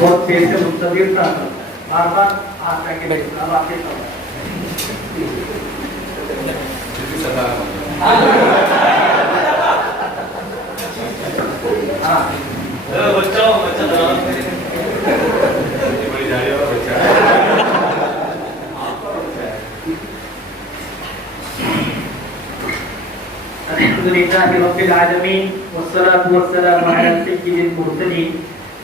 بہت دیر سے منتظر تھا, بار بار ہاتھ کر کے اب آپ کے الحمد لله رب العالمين والصلاة والسلام على سيد المرسلين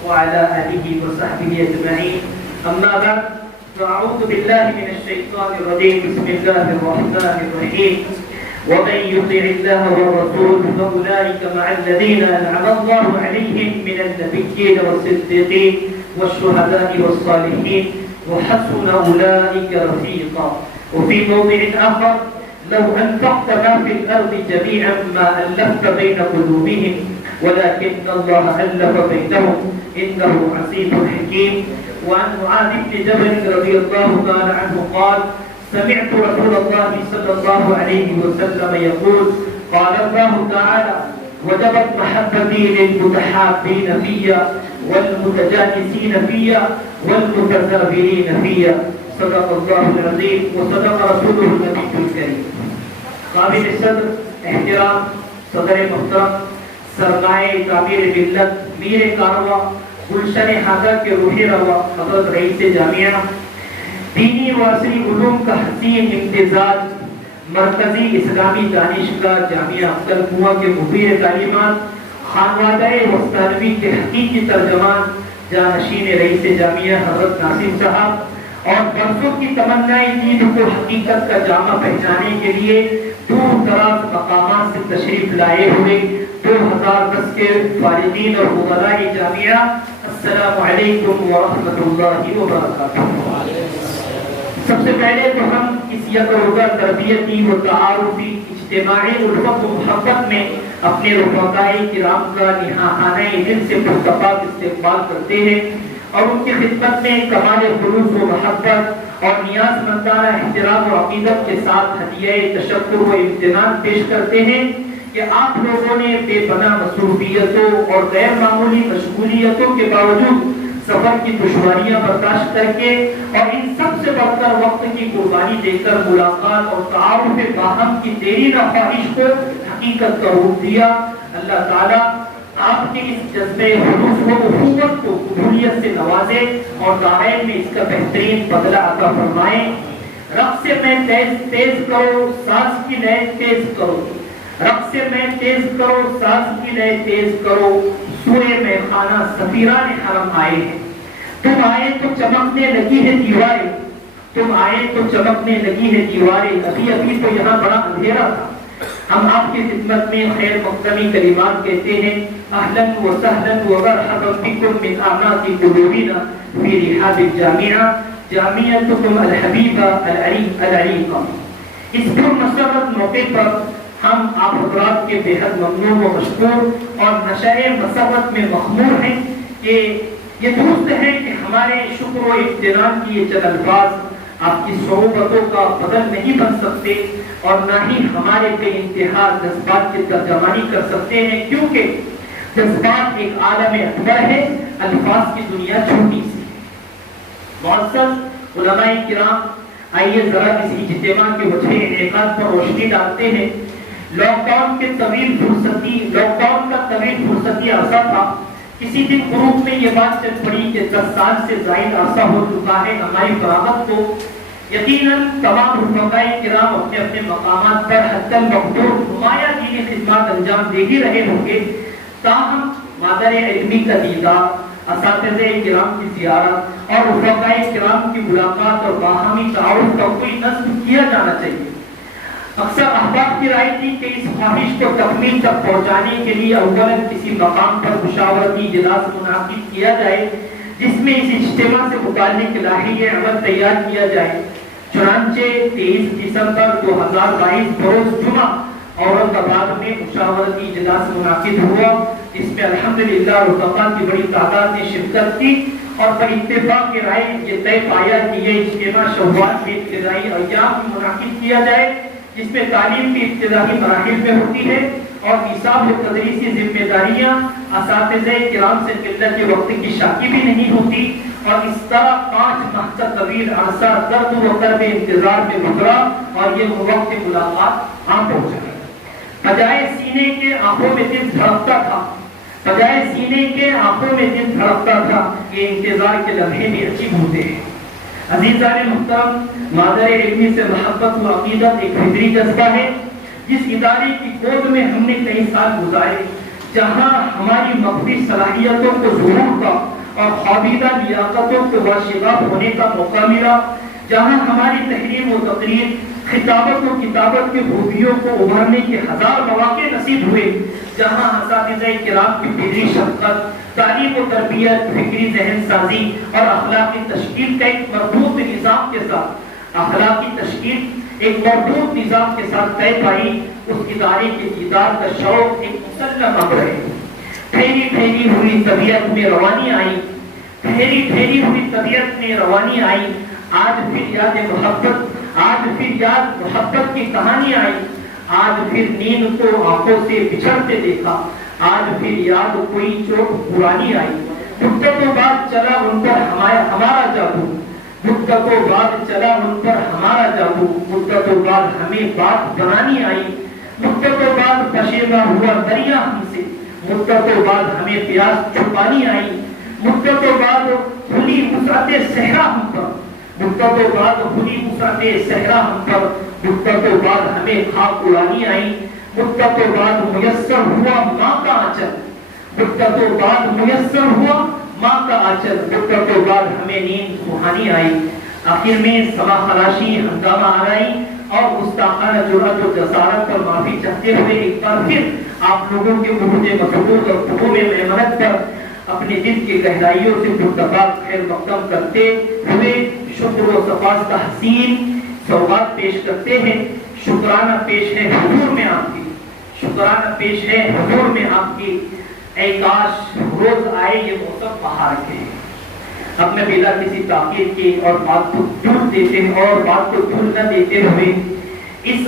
وعلى آله وصحبه أجمعين. أما بعد فأعوذ بالله من الشيطان الرجيم. بسم الله الرحمن الرحيم. ومن يطع الله والرسول فأولئك مع الذين أنعم الله عليهم من النبيين والصديقين والشهداء والصالحين وحسن أولئك رفيقا. وفي موضع آخر لو أنفقت ما في الأرض جميعا ما ألفت بين قلوبهم ولكن الله ألف بينهم إنه عزيز حكيم. وعن معاذ بن جبل رضي الله تعالى عنه قال سمعت رسول الله صلى الله عليه وسلم يقول قال الله تعالى وجبت محبتي للمتحابين فيا والمتجانسين فيا والمتزاورين فيا. صدق الله العظيم وصدق رسوله النبي الكريم. قابل صدر احترام صدر محترم سرمائے تعمیر ملت میر کارواں گلشن حاضر کے روح روا حضرت رئیس جامعہ دینی و عصری علوم کا حسین امتزاج مرکزی اسلامی دانشگاہ جامعہ افضل کنواں کے مبیر تعلیمات خانوادہ وسطانوی کے حقیقی ترجمان جانشین رئیس جامعہ حضرت ناصر صاحب اور برسوں کی تمنائیں دین کو حقیقت کا جامع پہچانے کے لیے دور دراز مقامات سے تشریف لائے ہوئے 2010 کے فارغین اور فضلاء جامعہ السلام علیکم ورحمۃ اللہ وبرکاتہ. سب سے پہلے تو ہم اس یکروزہ تربیتی و تعارفی اجتماعی الفت و محبت میں اپنے رفقائے کرام کا نہانہ دل سے پرتپاک استقبال کرتے ہیں اور ان کی خدمت میں کمال خلوص و محبت اور نیاز مندانہ احترام و عقیدت کے ساتھ ہدیہ تشکر و امتنان پیش کرتے ہیں کہ آپ لوگوں نے بے پناہ مصروفیتوں اور غیر معمولی مشغولیتوں کے باوجود سفر کی دشواریاں برداشت کر کے اور ان سب سے بڑھ کر وقت کی قربانی دے کر ملاقات اور تعارف باہم کی دیرینہ خواہش کو حقیقت کا روپ دیا. اللہ تعالیٰ آپ کے اس جذبے خلوص و اخوت کو قبولیت سے نوازے اور دارین میں اس کا بہترین بدلہ عطا فرمائے. رقص میں تیز کرو ساز کی لے تیز کرو, رقص میں تیز کرو ساز کی لے تیز کرو, سوئے میں خانہ سفیران حرم آئے ہیں. تم آئے تو چمکنے لگی ہے دیواریں, تم آئے تو چمکنے لگی ہے دیواریں, ابھی ابھی تو یہاں بڑا اندھیرا تھا. ہم آپ کی خدمت میں خیر مقدمی کلمات کہتے ہیں. اہلاً و سہلاً و مرحبا بکم من اعماق قلوبنا فی رحاب الجامعہ جامعتکم الحبیبہ العریقہ. اس پر مسرت موقع پر ہم آپ حضرات کے بے حد ممنون و مشکور اور نشۂ مسرت میں مخمور ہیں کہ یہ درست ہے کہ ہمارے شکر و امتنان کی یہ چند الفاظ آپ کی صحبتوں کا بدل نہیں بن سکتے اور نہ ہی ہمارے بے انتہا جذبات کی ترجمانی کر سکتے ہیں, کیونکہ جذبات ایک عالم اکبر ہے, الفاظ کی دنیا چھوٹی سی. معزز علماء کرام, آئیے ذرا اس اجتماع کے وجہ انعقاد پر روشنی ڈالتے ہیں. لاک ڈاؤن کا طویل فرصتی عرصہ تھا. کسی دن گروپ میں یہ بات چل پڑی کہ 10 سال سے زائد عرصہ ہو چکا ہے ہماری فراغت کو. یقیناً تمام رفقائے کرام اپنے اپنے مقامات پر حد المقدور نمایاں دینی خدمات انجام دے ہی رہے ہوں گے. تاہم مادر علمی کا دیدار, اساتذہ کرام کی زیارت اور رفقائے کرام کی ملاقات اور باہمی تعارف کا کوئی نصب کیا جانا چاہیے. اکثر احباب کی رائے تھی کہ اس خواہش کو تکمیل تک پہنچانے کے لیے اولاً کسی مقام پر مشاورتی اجلاس منعقد کیا جائے جس میں اس اجتماع سے متعلق لاحق عمل تیار کیا جائے. چنانچہ 23 دسمبر 2022 بروز جمعہ اورنگ آباد میں مشاورتی اجلاس منعقد ہوا. اس میں الحمدللہ رفقا کی بڑی تعداد نے شرکت کی اور پر اتفاق کی رائے یہ طے پایا کہ یہ اجتماع شوال کے ابتدائی ایام میں منعقد کیا جائے جس میں تعلیم کی ابتدائی مراحل میں ہوتی ہے اور نصاب و تدریسی ذمہ داریاں اساتذہ کرام سے قلت وقت کی شاکی بھی نہیں ہوتی، اور اس طرح 5 ماہ کا طویل عرصہ درد و کرب انتظار میں گزرا اور یہ وقت ملاقات عام پہنچا۔ بجائے سینے کے آنکھوں میں دل دھڑکتا تھا، بجائے سینے کے آنکھوں میں دل دھڑکتا تھا، یہ انتظار کے لمحے بھی عجیب ہوتے ہیں۔ عزیزان محترم، مادر علمی سے محبت و عقیدت ایک فطری جذبہ ہے جس ادارے کی گود میں ہم نے کئی سال گزارے، جہاں ہماری مخفی صلاحیتوں کو ظہور کا اور خوابیدہ لیاقتوں کو واشگاف ہونے کا موقع ملا، جہاں ہماری تحریر و تقریر، خطابت و کتابت کے خوبیوں کو ابھرنے کے 1000 مواقع نصیب ہوئے، جہاں اساتذہ کرام کی فطری شفقت، تعلیم و تربیت، فکری ذہن سازی اور اخلاقی تشکیل کا ایک مربوط نظام کے ساتھ طے پائی، اس ادارے کے دیدار کا شوق ایک مسلم امر ہے۔ ٹھہری ٹھہری ہوئی طبیعت میں روانی آئی، ٹھہری ٹھہری ہوئی طبیعت میں روانی آئی، آج پھر یاد محبت کی کہانی آئی، آج پھر نیند کو آنکھوں سے بچھڑتے دیکھا، آج پھر یاد کوئی چوٹ پرانی آئی، مدتوں بعد چلا ان پر ہمارا جادو، مدتوں بعد چلا ان پر ہمارا جادو، مدتوں بعد ہمیں بات بنانی آئی، مدتوں بعد پشیماں ہوا دریا ہم سے، مدتوں بعد ہمیں پیاس چھپانی آئی، مدتوں بعد کھلی وسعت صحرا ہم پر، مدتوں بعد کھلی وسعت صحرا ہم پر، مدتوں بعد ہمیں خاک اڑانی آئی، مدتوں بعد میسر ہوا ماں کا آنچل، مدتوں بعد میسر ہوا ماں کا آنچل، مدتوں بعد ہمیں نیند سہانی آئی، آخر میں سما خلاشی، ہنگامہ آرائی اور گستاخانہ جرأت و جسارت پر معافی چاہتے ہوئے ایک بار پھر آپ لوگوں کے عہد مسعود اور خطوب میمنت پر اپنے دل کی گہرائیوں سے پرتپاک خیر مقدم کرتے ہوئے شکر و صفاء تحسین سوغات پیش کرتے ہیں۔ شکرانہ پیش ہے حضور میں آپ کی، شکرانہ پیش ہے حضور میں آپ کی، اے کاش روز آئے یہ موسم بہار کے۔ اب میں بلا کسی تاخیر کے اور بات کو جھول نہ دیتے ہوئے اس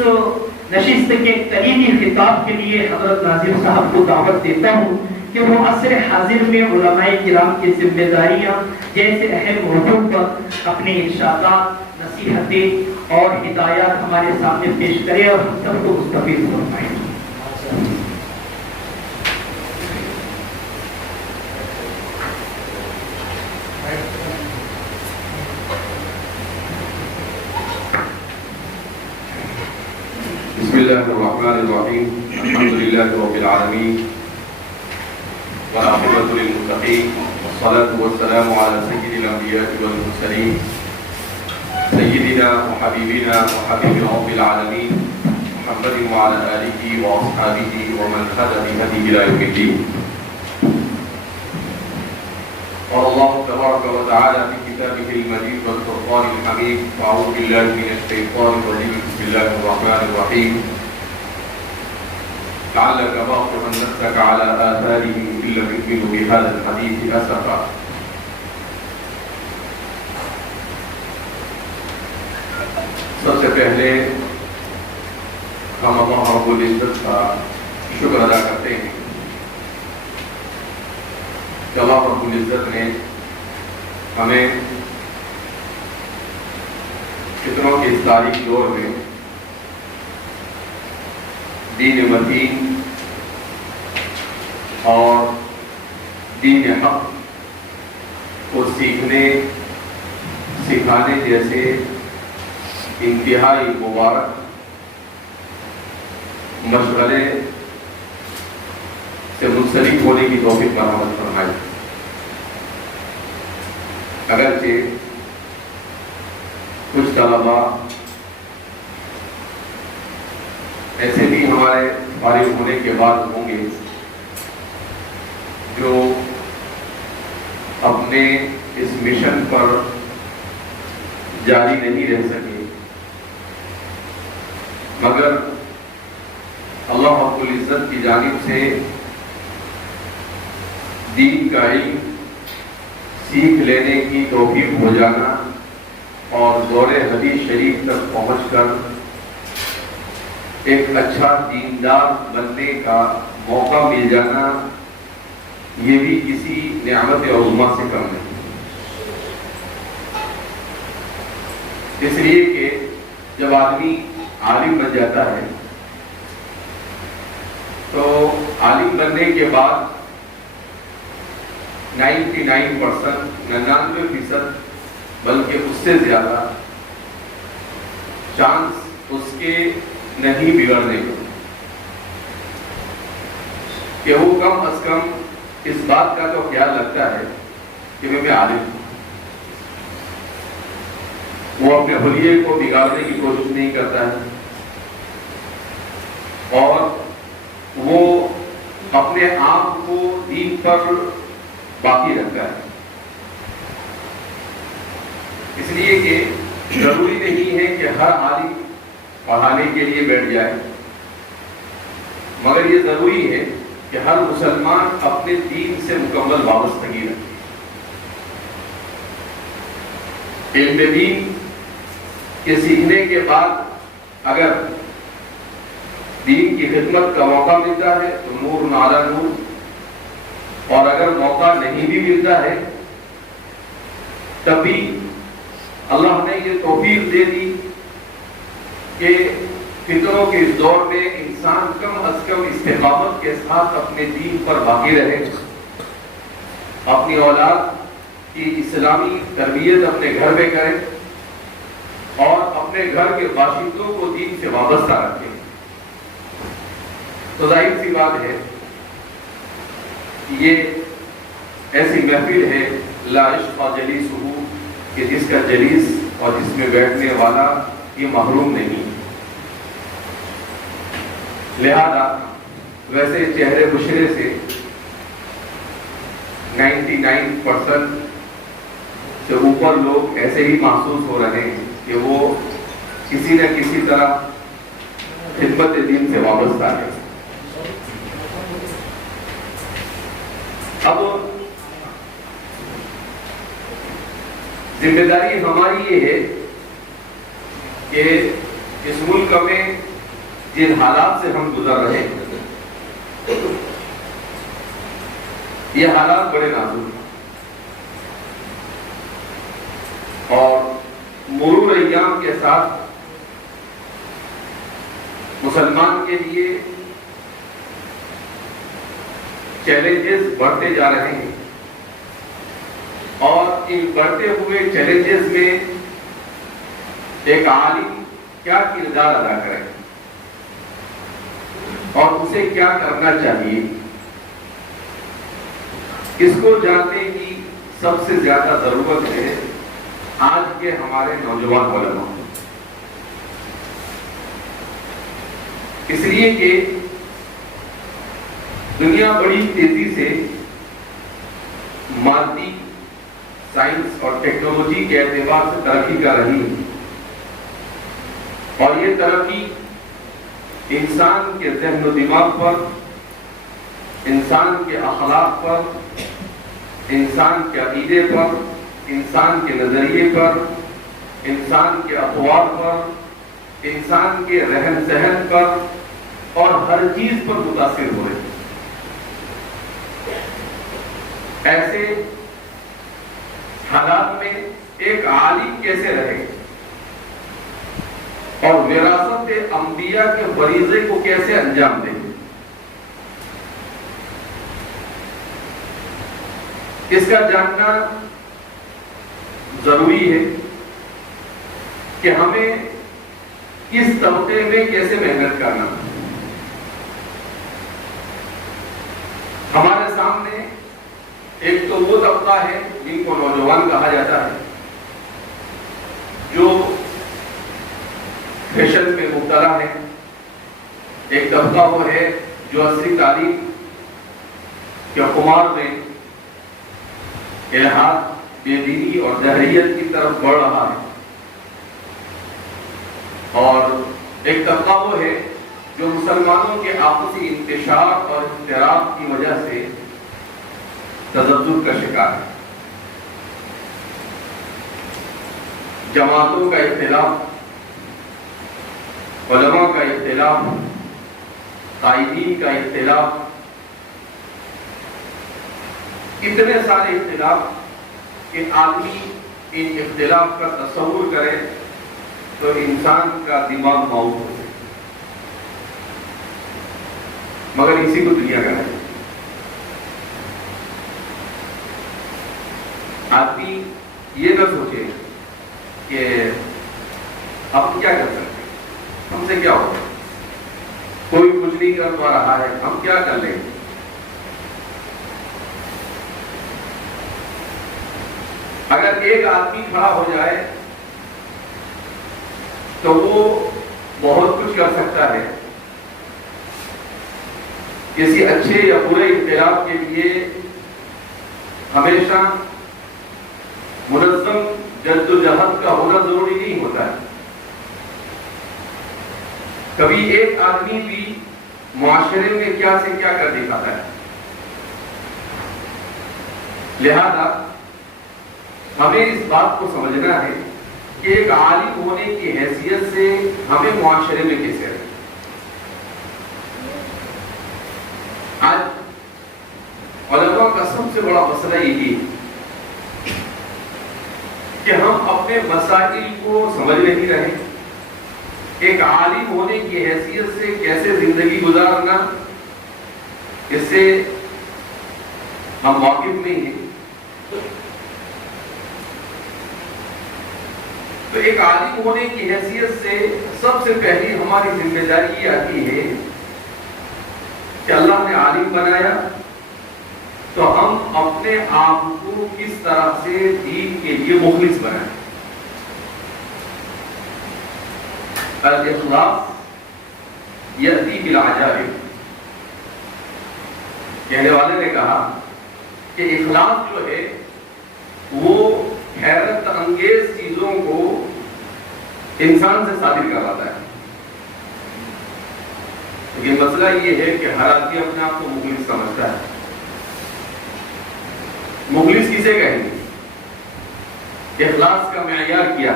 نشست کے کلیدی خطاب کے لیے حضرت ناظم صاحب کو دعوت دیتا ہوں کہ وہ عصر حاضر میں علماء کرام کی ذمہ داریاں جیسے اہم موضوع پر اپنے ارشادات، نصیحتیں اور ہدایات ہمارے سامنے پیش کرے اور ہم سب کو مستفید فرمائے۔ بسم اللہ الرحمن الرحیم، الحمد للہ رب العالمین والعاقبۃ للمتقین والصلاة والسلام علی سید الانبیاء والمرسلین سیدنا وحبیبنا وحبیب رب العالمین محمد وعلی آلہ واصحابہ ومن اهتدى بهدیہ الی یوم الدین۔ قال الله تبارك وتعالى في كتابه المجيد والفرقان الحميد، أعوذ بالله من الشيطان الرجيم، بسم الله الرحمن الرحيم، لعلك باخع نفسك على آثارهم إن لم يؤمنوا بهذا الحديث أسفا۔ سب سے پہلے ہم اللہ رب العزت کا شکر ادا کرتے ہیں کہ اللہ رب العزت نے ہمیں فتنوں کے اس تاریخ دور میں دین متین اور دین حق کو سیکھنے سکھانے جیسے انتہائی مبارک مشغلے سے منسلک ہونے کی توفیق برآمد فرمائی۔ اگرچہ کچھ طلباء ایسے بھی ہمارے فارغ ہونے کے بعد ہوں گے جو اپنے اس مشن پر جاری نہیں رہ سکے، مگر اللہ رب العزت کی جانب سے دین کا علم سیکھ لینے کی توفیق ہو جانا اور دور حدیث شریف تک پہنچ کر ایک اچھا دیندار بننے کا موقع مل جانا یہ بھی کسی نعمت عظمیٰ سے کم نہیں، اس لیے کہ جب آدمی عالم بن جاتا ہے تو عالم بننے کے بعد 99% بلکہ اس سے زیادہ چانس اس کے نہیں بگڑنے کا، کہ وہ کم از کم اس بات کا تو خیال رکھتا ہے کہ میں عالم ہوں، وہ اپنے حلیے کو بگاڑنے کی کوشش نہیں کرتا ہے اور وہ اپنے آپ کو دین پر باقی رکھتا ہے، اس لیے کہ ضروری نہیں ہے کہ ہر عالم پڑھانے کے لیے بیٹھ جائے، مگر یہ ضروری ہے کہ ہر مسلمان اپنے دین سے مکمل وابستگی رکھے۔ علم دین کے سیکھنے کے بعد اگر دین کی خدمت کا موقع ملتا ہے تو نور علی نور، اور اگر موقع نہیں بھی ملتا ہے تب بھی اللہ نے یہ توفیق دے دی کہ فتنوں کے اس دور میں انسان کم از کم استقامت کے ساتھ اپنے دین پر باقی رہے، اپنی اولاد کی اسلامی تربیت اپنے گھر میں کرے اور اپنے گھر کے باشندوں کو دین سے وابستہ رکھے۔ تو ظاہر سی بات ہے یہ ایسی محفل ہے لا یشقی جلیسہ، کہ جس کا جلیس اور جس میں بیٹھنے والا یہ محروم نہیں، لہذا ویسے چہرے بشرے سے 99% سے اوپر لوگ ایسے ہی محسوس ہو رہے ہیں کہ وہ کسی نہ کسی طرح خدمت دین سے وابستہ ہے۔ اب ذمہ داری ہماری یہ ہے کہ اس ملک میں جن حالات سے ہم گزر رہے ہیں یہ حالات بڑے نازک ہیں، اور مرور ایام کے ساتھ مسلمان کے لیے چیلنجز بڑھتے جا رہے ہیں، اور ان بڑھتے ہوئے چیلنجز میں ایک عالم کیا کردار ادا کرے اور اسے کیا کرنا چاہیے، اس کو جاننے کی سب سے زیادہ ضرورت ہے آج کے ہمارے نوجوان علماء، اس لیے کہ دنیا بڑی تیزی سے مادی سائنس اور ٹیکنالوجی کے اعتبار سے ترقی کر رہی ہے، اور یہ ترقی انسان کے ذہن و دماغ پر، انسان کے اخلاق پر، انسان کے عقیدے پر، انسان کے نظریے پر، انسان کے اقوال پر، انسان کے رہن سہن پر اور ہر چیز پر متاثر ہو رہی ہے۔ ایسے حالات میں ایک عالم کیسے رہے اور وراثت انبیاء کے فریضے کو کیسے انجام دے، اس کا جاننا ضروری ہے کہ ہمیں کس طبقے میں کیسے محنت کرنا۔ ہمارے سامنے ایک تو وہ طبقہ ہے جن کو نوجوان کہا جاتا ہے، جو فیشن میں مبتلا ہے، ایک طبقہ وہ ہے جو عصری تعلیم کے خمار میں الحاد، بے دینی اور دہریت کی طرف بڑھ رہا ہے، اور ایک طبقہ وہ ہے جو مسلمانوں کے آپسی انتشار اور اختلاف کی وجہ سے تذبذب کا شکار ہے۔ جماعتوں کا اختلاف، علماء کا اختلاف، قائدین کا اختلاف، اتنے سارے اختلاف کہ آدمی ان اختلاف کا تصور کرے تو انسان کا دماغ موت ہو جائے، مگر اسی کو دنیا کا ہے۔ آدمی یہ نہ سوچے کہ ہم کیا کر سکتے ہیں، ہم سے کیا ہوگا، کوئی کچھ نہیں کر پا رہا ہے، ہم کیا کر لیں گے۔ اگر ایک آدمی کھڑا ہو جائے تو وہ بہت کچھ کر سکتا ہے۔ کسی اچھے یا برے اختلاف کے لیے ہمیشہ منظم جد و جہد کا ہونا ضروری نہیں ہوتا ہے۔ کبھی ایک آدمی بھی معاشرے میں کیا سے کیا کر دکھاتا ہے۔ لہذا ہمیں اس بات کو سمجھنا ہے کہ ایک عالم ہونے کی حیثیت سے ہمیں معاشرے میں کیسے رہیں۔ آج علماء کا سب سے بڑا مسئلہ یہی ہے کہ ہم اپنے مسائل کو سمجھ نہیں رہے، ایک عالم ہونے کی حیثیت سے کیسے زندگی گزارنا اس سے ہم واقف نہیں ہیں۔ تو ایک عالم ہونے کی حیثیت سے سب سے پہلی ہماری ذمہ داری یہ آتی ہے کہ اللہ نے عالم بنایا تو ہم اپنے آپ کو کس طرح سے دین کے لیے مخلص بنائیں۔ الاخلاص یأتی بالعجائب، کہنے والے نے کہا کہ اخلاص جو ہے وہ حیرت انگیز چیزوں کو انسان سے صادر کرواتا ہے۔ لیکن مسئلہ یہ ہے کہ ہر آدمی اپنے آپ کو مخلص سمجھتا ہے۔ مخلص کسے کہیں گے؟ اخلاص کا معیار کیا؟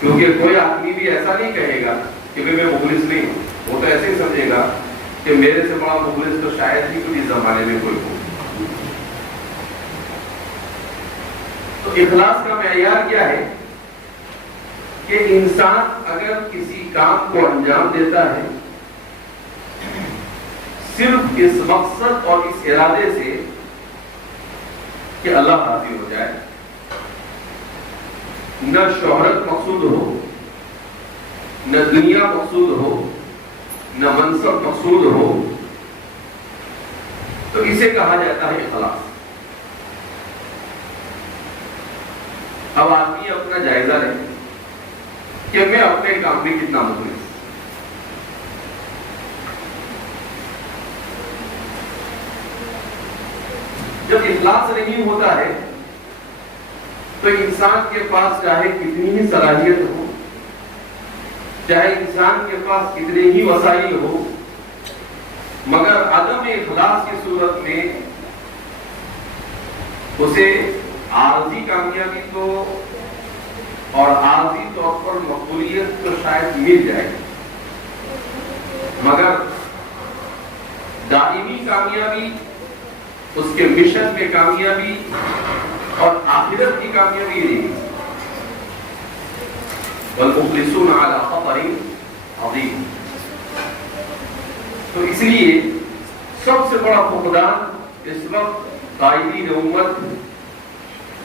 کیونکہ کوئی آدمی بھی ایسا نہیں کہے گا کہ میں مخلص نہیں ہوں، وہ تو ایسے ہی سمجھے گا کہ میرے سے بڑا مخلص تو شاید ہی کچھ زمانے میں کوئی ہو۔ تو اخلاص کا معیار کیا ہے کہ انسان اگر کسی کام کو انجام دیتا ہے صرف اس مقصد اور اس ارادے سے کہ اللہ راضی ہو جائے، نہ شہرت مقصود ہو، نہ دنیا مقصود ہو، نہ منصب مقصود ہو، تو اسے کہا جاتا ہے اخلاص۔ اب آدمی اپنا جائزہ لے کہ میں اپنے کام میں کتنا مخلص۔ جب اخلاص نہیں ہوتا ہے تو انسان کے پاس چاہے کتنی ہی صلاحیت ہو، چاہے انسان کے پاس کتنے ہی وسائل ہو، مگر عدم اخلاص کی صورت میں اسے عارضی کامیابی تو اور عارضی طور پر مقبولیت تو شاید مل جائے، مگر دائمی کامیابی، اس کے مشن میں کامیابی اور آخرت کی کامیابی نہیں۔ والمخلصون علی خطر عظیم۔ تو اس لیے سب سے بڑا فقدان اس وقت قائدین امت،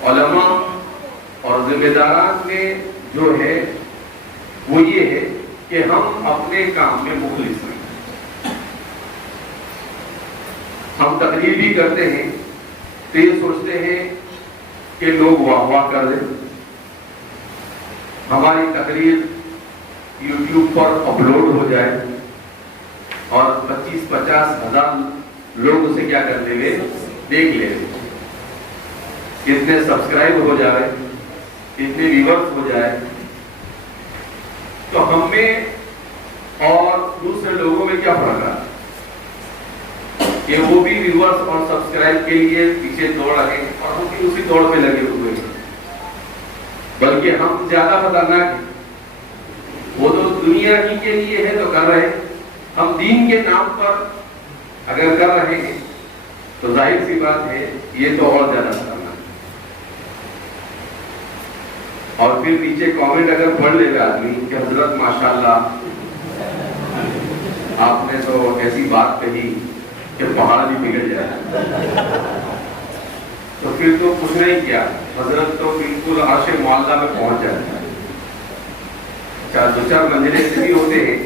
علماء اور ذمہ داران میں جو ہے وہ یہ ہے کہ ہم اپنے کام میں مخلص ہیں۔ ہم تقریر بھی کرتے ہیں تو یہ سوچتے ہیں کہ لوگ واہ واہ کر دیں، ہماری تقریر یوٹیوب پر اپلوڈ ہو جائے اور 25-50 ہزار لوگ اسے کیا کر دیں گے، دیکھ لیں، اتنے سبسکرائب ہو جائے، اتنے ویورز ہو جائے، تو ہم میں اور دوسرے لوگوں میں کیا فرق ہے کہ وہ بھی ویورز اور سبسکرائب کے لیے پیچھے دوڑ رہے ہیں اور ہم بھی اسی دوڑ میں لگے ہوئے ہیں، بلکہ ہم زیادہ خطرناک ہیں وہ تو دنیا ہی کے لیے ہے تو کر رہے ہیں، ہم دین کے نام پر اگر کر رہے ہیں تو ظاہر سی بات ہے یہ تو اور زیادہ کرنا ہے۔ اور پھر نیچے کامنٹ اگر پڑھ لے گا آدمی کہ حضرت ماشاءاللہ آپ نے تو ایسی بات کہی کہ پہاڑ بھی بگڑ جائے، تو پھر تو پوچھنا ہی کیا، حضرت تو بالکل عرش معلیٰ میں پہنچ جاتا ہے۔ اچھا، دو چار منزلیں سے بھی ہوتے ہیں،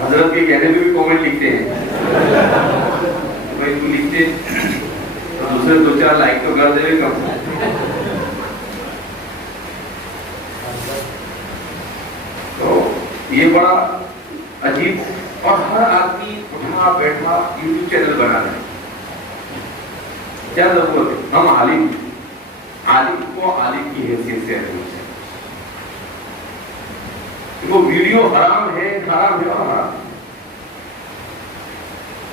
حضرت کے کہنے میں بھی کامنٹ لکھتے ہیں، بھائی تو لکھتے تو دوسرے دو چار لائک تو کر دے کم۔ تو یہ بڑا عجیب، اور ہر آدمی اٹھا بیٹھا یوٹیوب چینل بنا رہے ہیں، کیا ضرورت ہے؟ ہم عالم کو عالم کی حیثیت سے رہنا چاہیے۔ وہ ویڈیو حرام ہے اور حرام،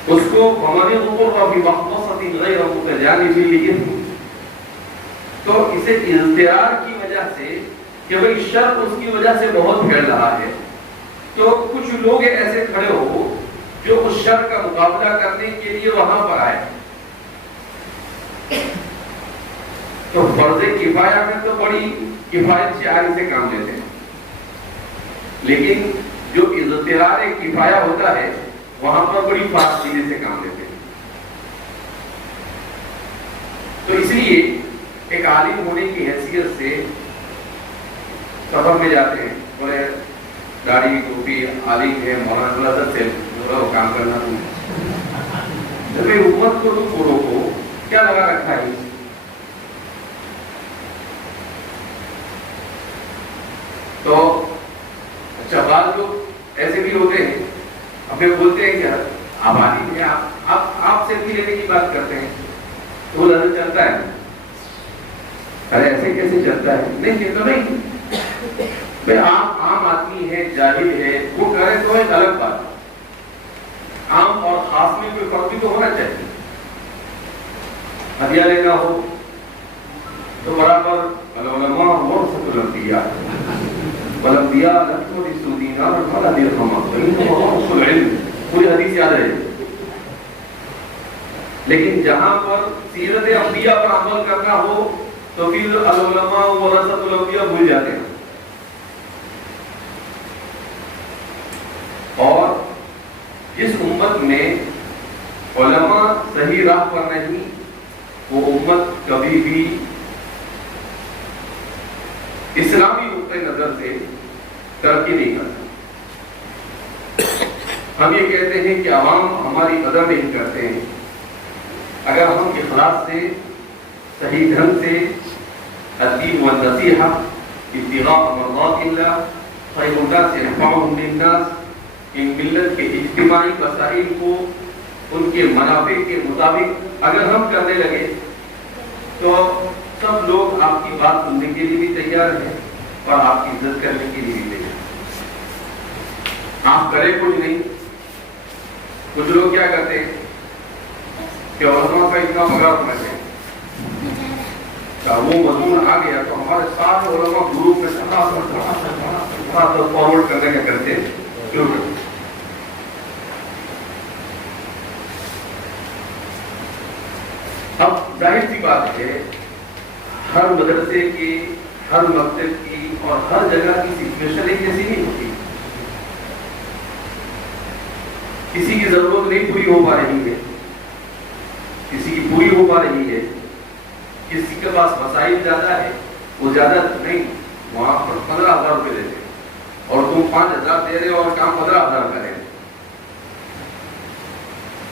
اس کو ہمارے اوپر بھی مختصاً غیر متجانب لیے، تو اسے اضطرار کی وجہ سے کہ بھئی شر اس کی وجہ سے بہت پھیل رہا ہے، تو کچھ لوگ ایسے کھڑے ہو جو اس شر کا مقابلہ کرنے کے لیے وہاں پر آئے، تو فرض کفایہ میں تو بڑی کفایت شعاری سے کام لیتے ہیں، لیکن جو اضطرار کفایہ ہوتا ہے وہاں پر بڑی فاصلے سے کام لیتے ہیں۔ تو اس لیے ایک عالم ہونے کی حیثیت سے سفر میں جاتے ہیں، بولے داڑھی ٹوپی عالم ہے، مولانا حضرت سے کام کرنا تم، جب امت کو تم کو روکو، کیا لگا رکھا ہے؟ تو اچھا، بعض لوگ ایسے بھی ہوتے ہیں، ہمیں بولتے ہیں کہ آپ عالم ہیں، آپ سے بھی لینے کی بات کرتے ہیں، تو وہ نظر چلتا ہے، ارے ایسے کیسے چلتا ہے؟ نہیں کہتا نہیں، بھائی آپ عام آدمی ہے، جاہل ہے، وہ کرے تو ایک الگ بات ہے، عام اور خاص میں کوئی فرق بھی تو ہونا چاہیے۔ ہدیہ لینا ہو تو برابر العلماء ورثۃ الانبیاء، والانبیاء لم يورثوا دینارا ولا درہما وانما ورثوا العلم، پوری حدیث یاد ہے۔ لیکن جہاں پر سیرت انبیاء پر عمل کرنا ہو تو پھر العلماء ورثۃ الانبیاء بھول جاتے ہیں، اور جس امت میں علماء صحیح راہ پر نہیں، وہ امت کبھی بھی اسلامی نقطۂ نظر سے ترقی نہیں کرتا۔ ہم یہ کہتے ہیں کہ عوام ہماری قدر نہیں کرتے ہیں، اگر ہم اخلاص سے، صحیح ڈھنگ سے، الدین والنصیحہ ابتغاء مرضات اللہ خیر الناس انفعهم للناس، ان ملت کے اجتماعی مسائل کو ان کے منافع کے مطابق اگر ہم کرنے لگے تو سب لوگ آپ کی بات سننے کے لیے بھی تیار ہیں اور آپ کی عزت کرنے کے لیے بھی تیار ہیں۔ آپ کرے کچھ نہیں، کچھ لوگ کیا کرتے ہیں کہ علماء کا اتنا مذاق کرتے ہیں، وہ مضمون آ گیا تو ہمارے سارے علماء گروپ میں فارورڈ کرنے کا کرتے ہیں، کیوں کرتے ہیں؟ اب ظاہر سی بات ہے، ہر مدرسے کی، ہر مکتب کی اور ہر جگہ کی سچویشن ایک جیسی نہیں ہوتی، کسی کی ضرورت نہیں پوری ہو پا رہی ہے، کسی کی پوری ہو پا رہی ہے، کسی کے پاس وسائل زیادہ ہے، وہ زیادہ نہیں، وہاں پر 15,000 روپے دیتے اور تم 5,000 دے رہے ہو اور کام 15,000 کا ہے۔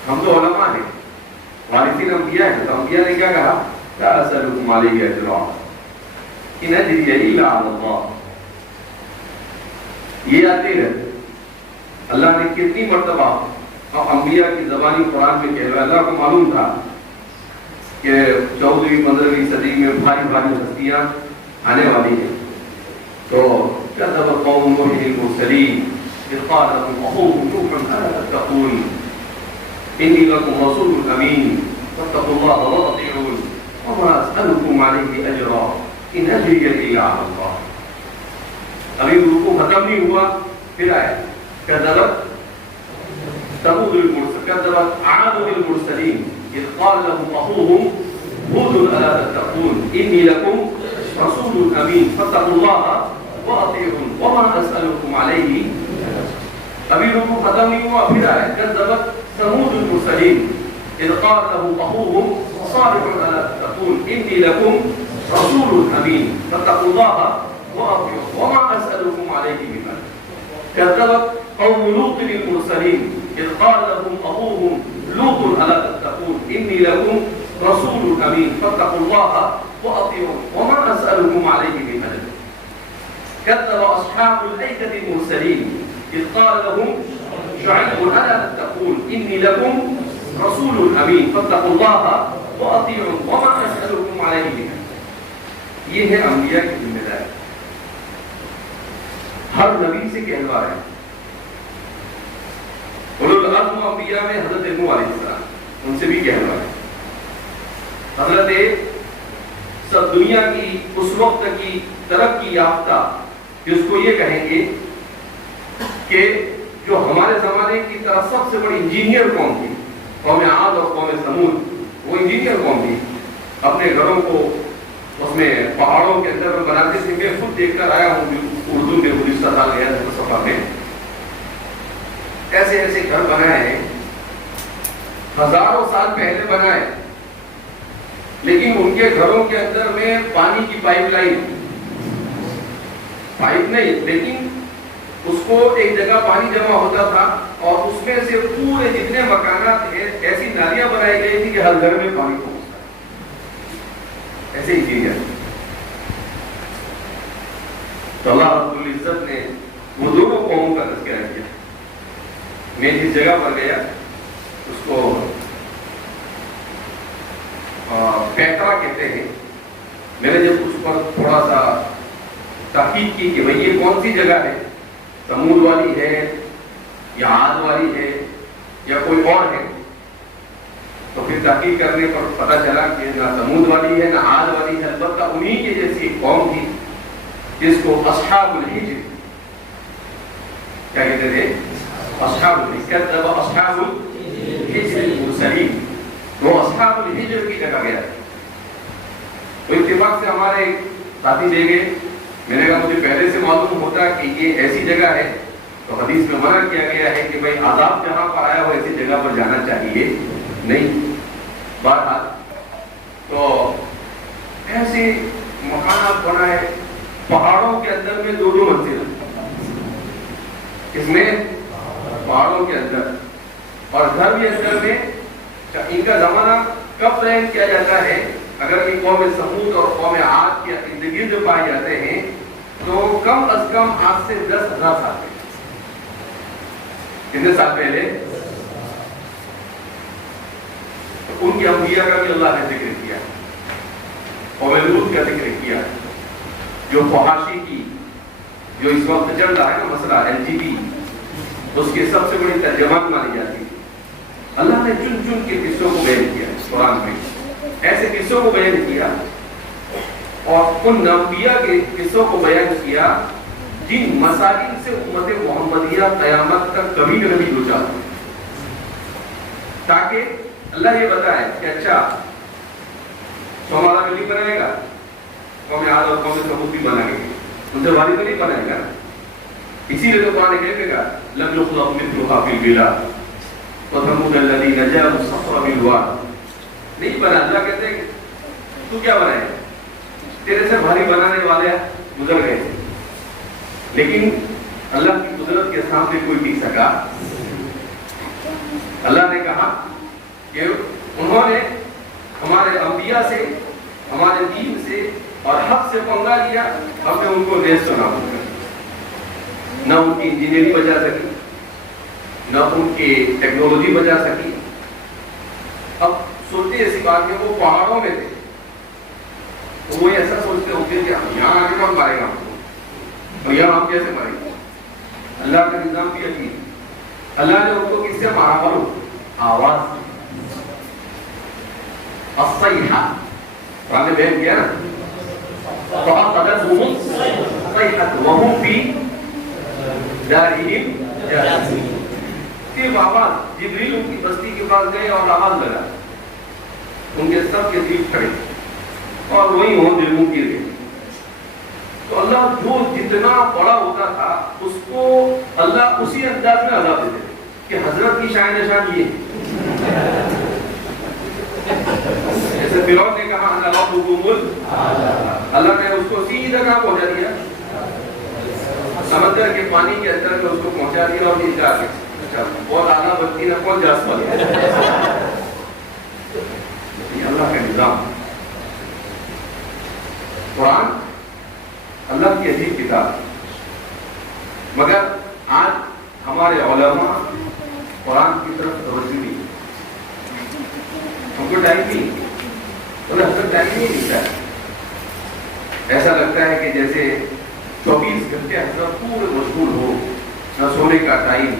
ہم تو علماء ہیں، وارثین انبیاء ہیں، تو انبیاء نے کیا کہا؟ لا اسألکم علیہ اجرا ان اجری الا علی اللہ۔ یہ آتے رہتے، اللہ نے کتنی مرتبہ انبیاء کی زبانی قرآن میں کہہ رہا، اللہ کو معلوم تھا کہ 14ویں 15ویں صدی میں بھاری بھاری ہستیاں آنے والی ہیں، تو كذب قوم نوح المرسلين إذ قال لهم أخوهم نوح ألا تتقون إني لكم رسول أمين فاتقوا الله وأطيعون وما أسألكم عليه أجرا إن أجري إلا على الله۔ ابھی رکوع ختم نہیں ہوا پھر آئے کذبت ثمود المرسلین كذبت عاد بالمرسلين إذ قال لهم أخوهم هود ألا تتقون إني لكم رسول أمين فاتقوا الله وأطيعون وما أسألكم عليه. ابھی رکوع ختم نہیں ہوا پھر آئے كذبت ثمود المرسلين إذ قال لهم أخوهم صالح ألا تتقون إني لكم رسول أمين فاتقوا الله وأطيعون وما أسألكم عليه من أجر. كذبت قوم لوط المرسلين إذ قال لهم أخوهم لوط ألا تتقون إني لكم رسول أمين فاتقوا الله وأطيعون وما أسألكم عليه من أجر. كذب أصحاب الأيكة المرسلين إذ قال لهم شعيب ألا تتقون إني لكم رسول أمين فاتقوا الله وأطيعون وما أسألكم عليه من أجر. یہ ہے انبیاء کی ذمہ داری. ہر نبی سے کہلوا رہے ہیں. اولو العزم انبیاء میں حضرت نوح علیہ السلام, ان سے بھی کہلوا رہے ہیں. حضرت سب دنیا کی اس وقت کی ترقی یافتہ جس کو یہ کہیں گے کہ جو ہمارے زمانے کی طرح سب سے بڑی انجینئر قوم تھی, قوم عاد اور قوم ثمود, وہ انجینئر قوم تھی. اپنے گھروں کو اس میں پہاڑوں کے اندر بناتے تھے. میں خود دیکھ کر آیا ہوں اردو میں گزشتہ سال گیا تھا صفا میں. ایسے ایسے گھر بنائے ہیں, ہزاروں سال پہلے بنائے, لیکن ان کے گھروں کے اندر میں پانی کی پائپ لائن, پائپ نہیں لیکن اس کو ایک جگہ پانی جمع ہوتا تھا اور اس میں سے پورے جتنے مکانات تھے ایسی نالیاں بنائی گئی تھی کہ ہر گھر میں پانی پہنچتا ہے. ایسے ہی چیز ہے. تو اللہ رب العزت نے وہ دونوں قوموں کا تذکرہ کیا. میں جس جگہ پر گیا اس کو پیٹرا کہتے ہیں. میں نے جب اس پر تھوڑا سا تحقیق کی کہ بھئی یہ کون سی جگہ ہے, سمود والی ہے یا عاد والی ہے یا کوئی اور ہے, تو پھر تحقیق کرنے پر پتہ چلا کہ نہ سمود والی ہے نہ عاد والی ہے, البتہ انہی کی جیسی ایک قوم تھی جس کو اصحاب الحجر کیا کہتے تھے, اصحاب الحجر, اصحاب الحجر المرسلین. وہ اصحاب الحجر کی جگہ گیا. تو اتفاق سے ہمارے ساتھی لے گئے. میں نے کہا مجھے پہلے سے معلوم ہوتا کہ یہ ایسی جگہ ہے تو حدیث میں منع کیا گیا ہے کہ بھئی عذاب جہاں پر آیا ہو ایسی جگہ پر جانا چاہیے نہیں. بہرحال تو ایسے مکانات بنائے پہاڑوں کے اندر میں 2 منزل, اس میں پہاڑوں کے اندر, اور گھر بھی اندر میں. ان کا زمانہ کب بیان کیا جاتا ہے, اگر یہ قوم ثمود اور قوم عاد کے ارد گرد پائے جاتے ہیں تو کم از کم آج سے 10,000 سال پہلے. کتنے سال پہلے؟ تو ان کے انبیاء کا بھی اللہ نے ذکر کیا, قوم لوط کا ذکر کیا, جو فحاشی کی جو اس وقت چل رہا ہے نا مسئلہ LGBT, اس کی سب سے بڑی ترجمان مانی جاتی ہے. اللہ نے چن چن کے قصوں کو بیان کیا قرآن میں, ایسے قصوں کو بیان کیا اور ان انبیاء کے قصوں کو بیان کیا جن مسائل سے امت محمدیہ قیامت تک کبھی نہ کبھی دو چار, تاکہ اللہ یہ بتائے کہ اچھا تو ہمارا بلڈنگ بنائے گا, قوم عاد اور قوم ثمود بھی بنائے گے, ان سے والی تو نہیں بنائے گا. اسی لیے تو قرآن کہے گا لم یخلق مثلها فی البلاد وثمود الذین جابوا الصخر بالواد. نہیں بنا. اللہ کہتے ہیں تو کیا بنائے, تیرے سے بھاری بنانے والے گزر گئے, لیکن اللہ کی قدرت کے سامنے کوئی ٹک سکا. اللہ نے کہا کہ انہوں نے ہمارے انبیاء سے, ہمارے دین سے اور حق سے پنگا لیا, ہم نے ان کو نیست و نابود کر دیا. نہ ان کی انجینئرنگ بچا سکی, نہ ان کی ٹیکنالوجی بچا سکی. اب سوچتے ایسی بات ہے وہ پہاڑوں میں تھے تو وہ ایسا سوچتے ہوتے کہ یہاں آگے کون مارے گا ہم کو, اور یہاں ہم کیسے ماریں گے. اللہ کا نظام بھی یقین, اللہ نے ان کو کس سے مارا کرو, آواز, الصیحہ. قرآن نے بیان کیا نا, فَأَخَذَتْهُمُ الصَّیحَةُ الصيحة وهم في دارهم جاثمون. صرف آواز, جبریل ان کی بستی کے پاس گئے اور آواز لگا, ان کے سب کے دل کھڑے اور وہیں وہ دل منہ گر گئے. تو اللہ جو جتنا بڑا ہوتا تھا اس کو اللہ اسی انداز میں عذاب دیتے تھے کہ حضرت کی شان نشان یہ جیسے فرعون نے کہا انا ربکم اللہ نے اس کو سیدھا کہاں پہنچا دیا, سمندر کے پانی کے اندر میں اس کو پہنچا دیا اور یہ جا کے اچھا بہت اعلیٰ بستی نہ کون جا سکتا یہ اللہ کا نظام. قرآن اللہ کی عجیب کتاب, مگر آج ہمارے علماء قرآن کی طرف توجہ نہیں, ہم کو ٹائم نہیں, حضرت ٹائم نہیں ملتا ہے. ایسا لگتا ہے کہ جیسے 24 گھنٹے حضرت پورے مشغول ہو, نہ سونے کا ٹائم,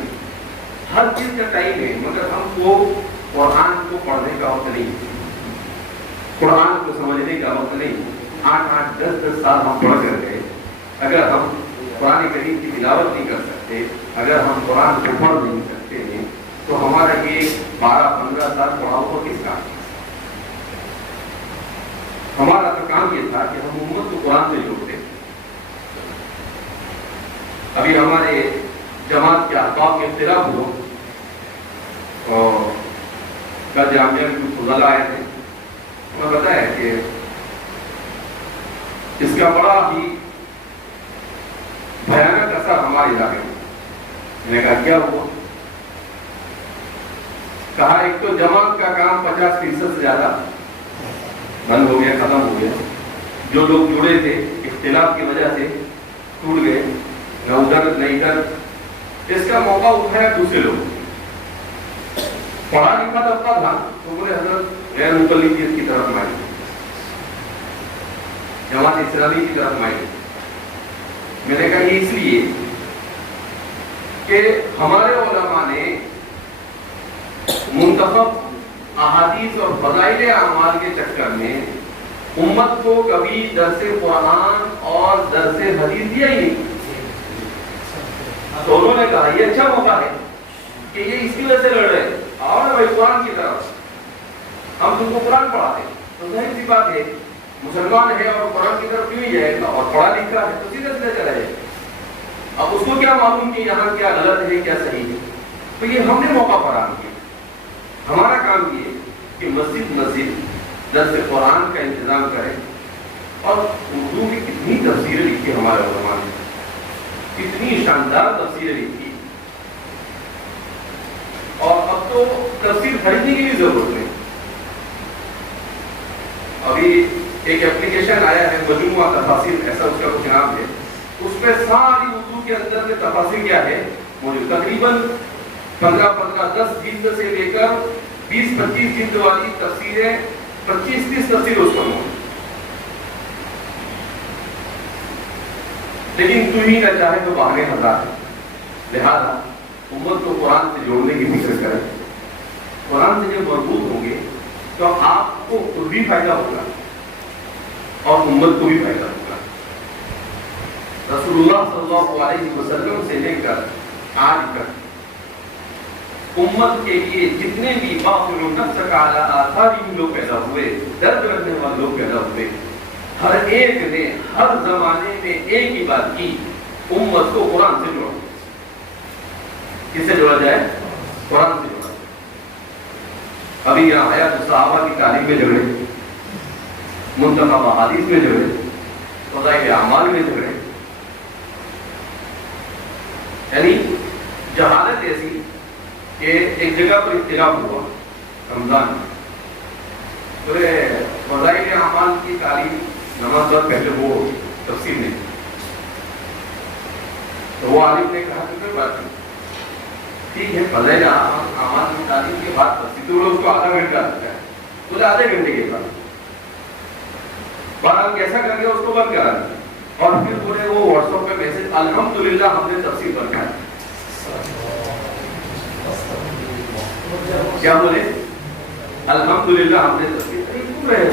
ہر چیز کا ٹائم ہے, مگر ہم کو قرآن کو پڑھنے کا وقت نہیں, قرآن کو سمجھنے کا وقت نہیں. 8 10 سال ہم پڑھ کر گئے, اگر ہم قرآن کریم کی تلاوت نہیں کر سکتے, اگر ہم قرآن کو پڑھ نہیں سکتے ہیں, تو ہمارا یہ 12-15 سال پڑھا ہوا کس کام؟ ہمارا تو کام یہ تھا کہ ہم امت کو قرآن سے جوڑتے. ابھی ہمارے جماعت کے احباب کے اختلاف ہوا اور کل جامعہ میں کچھ فضل آئے تھے, انہوں نے بتایا کہ اس کا بڑا ہی بھیانک اثر ہمارے علاقے میں. میں نے کہا کیا ہوا؟ کہا ایک تو جماعت کا کام 50% سے زیادہ بند ہو گیا, ختم ہو گیا. جو لوگ جڑے تھے اختلاف کی وجہ سے ٹوٹ گئے, نہ ادھر نہ ادھر. اس کا موقع اٹھایا دوسرے لوگ, پڑھا لکھا طبقہ تھا تو بولے حضرت غیر مقلدیت کی طرف مائل, جماعت اسلامی کی طرف مائل. میں نے کہا یہ اس لیے کہ ہمارے علماء نے منتخب احادیث اور فضائل اعمال کے چکر میں امت کو کبھی درس قرآن اور درس حدیث دیا ہی نہیں. تو انہوں نے کہا یہ اچھا موقع ہے کہ یہ اس کی وجہ سے لڑ رہے ہیں, آؤ نا بھائی قرآن کی طرف, ہم تم کو قرآن پڑھاتے ہیں. تو ظاہر سی بات ہے مسلمان ہے اور قرآن کی طرف کیوں ہی جائے گا, اور پڑھا لکھا ہے تو سیدھے سیدھے چلا جائے. اب اس کو کیا معلوم کہ یہاں کیا غلط ہے کیا صحیح ہے. تو یہ ہم نے موقع فراہم کیا. ہمارا کام یہ کہ مسجد درس قرآن کا انتظام کریں. اور اردو کی کتنی تفسیریں لکھی ہمارے علماء نے, کتنی شاندار تفسیریں لکھی, اور اب تو تفسیر خریدنے کی بھی ضرورت نہیں. ابھی ایک اپلیکیشن آیا ہے مجموعہ تفاسیر, ایسا اس کا کچھ نام ہے, اس میں ساری اردو کے اندر میں تفاسیر کیا ہے موجود, تقریباً 15-10 جلد سے لے کر 20-25 جلد والی تفسیریں, 25-30 تفسیر اس پر موجود. لیکن تو ہی نہ چاہے تو بہانے ہزار. لہذا امت کو قرآن سے جوڑنے کی فکر کریں. قرآن سے جب مربوط ہوں گے تو آپ کو خود بھی فائدہ ہوگا اور امت کو بھی فائدہ ہوگا. رسول اللہ صلی اللہ علیہ وسلم سے لے کر آج تک امت کے لیے جتنے بھی باطل النفس علی آثارہم لوگ پیدا ہوئے, درد رکھنے والے لوگ پیدا ہوئے, ہر ایک نے ہر زمانے میں ایک ہی بات کی, امت کو قرآن سے جوڑا. کس سے جوڑا جائے؟ قرآن سے جوڑا. ابھی یہاں حیات الصحابہ کی تعلیم میں جھگڑے, منتخب احادیث میں جھگڑے, فضائل اعمال میں جھگڑے. یعنی جہالت ایسی کہ ایک جگہ پر اختلاف ہوا رمضان میں, تو فضائل اعمال کی تعلیم نماز وقت پہلے وہ تفسیر نہیں, تو وہ عالم نے کہا کہ کوئی بات نہیں, ٹھیک ہے فضائل اعمال کی تعلیم کے بعد تفسیر, تو اس کو آدھا گھنٹہ لگتا ہے, بولے آدھے گھنٹے کے بعد بارہ کیسا کر کے اس کو بند کرا دیا, اور پھر بولے وہ واٹس ایپ پہ میسج الحمدللہ ہم نے تفسیر بند کر. کیا بولے؟ الحمدللہ ہم نے تفسیر. کیوں رہے,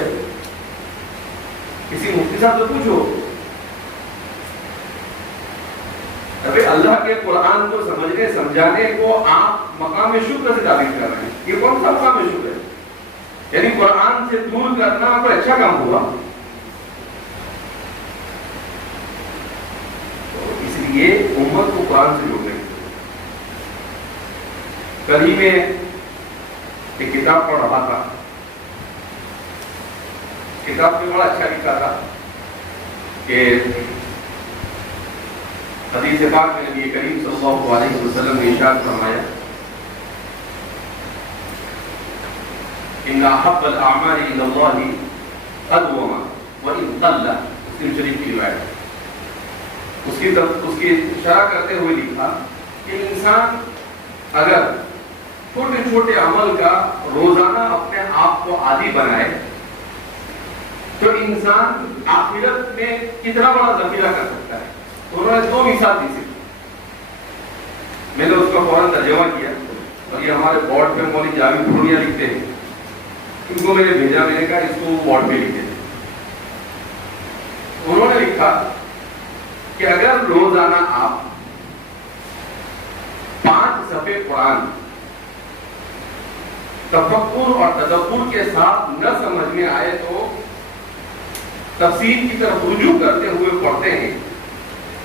کسی مفتی صاحب سے پوچھو بھئی اللہ کے قرآن کو سمجھنے سمجھانے کو آپ مقام شکر سے تعبیر کر رہے ہیں. یہ کون سا مقام شکر ہے؟ یعنی قرآن سے دور کرنا کوئی اچھا کام ہوا؟ تو اس لیے امت کو قرآن سے جوڑنے کی. کل ہی میں ایک کتاب پڑھ رہا تھا. کتاب میں بڑا اچھا لکھا تھا کہ حدیث پاک میں نبی کریم صلی اللہ علیہ وسلم نے ارشاد فرمایا ان احب الاعمال الى الله ادوما وان قل. مسلم شریف کی روایت. اس کی اشارہ کرتے ہوئے لکھا کہ انسان اگر چھوٹے چھوٹے عمل کا روزانہ اپنے آپ کو عادی بنائے تو انسان آخرت میں کتنا بڑا ذخیرہ کر سکتا ہے. انہوں نے 2 مثال دی تھی. میں نے اس کا فوراً ترجمہ کیا اور یہ ہمارے بورڈ پہ مولوی جاوید پورنیہ لکھتے ہیں. ان کو میں نے بھیجا, میں نے کہا اس کو بورڈ پہ لکھتے ہیں. انہوں نے لکھا کہ اگر روزانہ آپ 5 صفحے قرآن تفکر اور تدبر کے ساتھ نہ سمجھ میں آئے تو تفسیر کی طرف رجوع کرتے ہوئے پڑھتے ہیں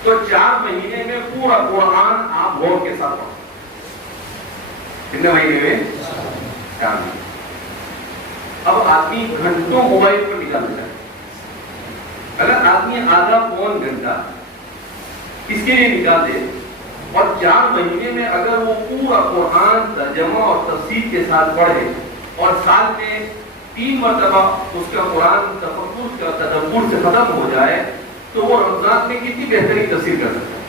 تو 4 مہینے میں پورا قرآن آپ غور کے ساتھ پڑھتے ہیں. کتنے مہینے میں؟ 4 مہینے. اب آدمی گھنٹوں موبائل پر نکال جائے. اگر آدمی آدھا پون گھنٹہ اس کے لیے نکال دے اور 4 مہینے میں اگر وہ پورا قرآن ترجمہ اور تفسیر کے ساتھ پڑھے اور سال میں 3 مرتبہ اس کا قرآن تفکر کا تدبر سے ختم ہو جائے تو وہ رمضان میں کتنی بہترین تفسیر کر سکتا ہے.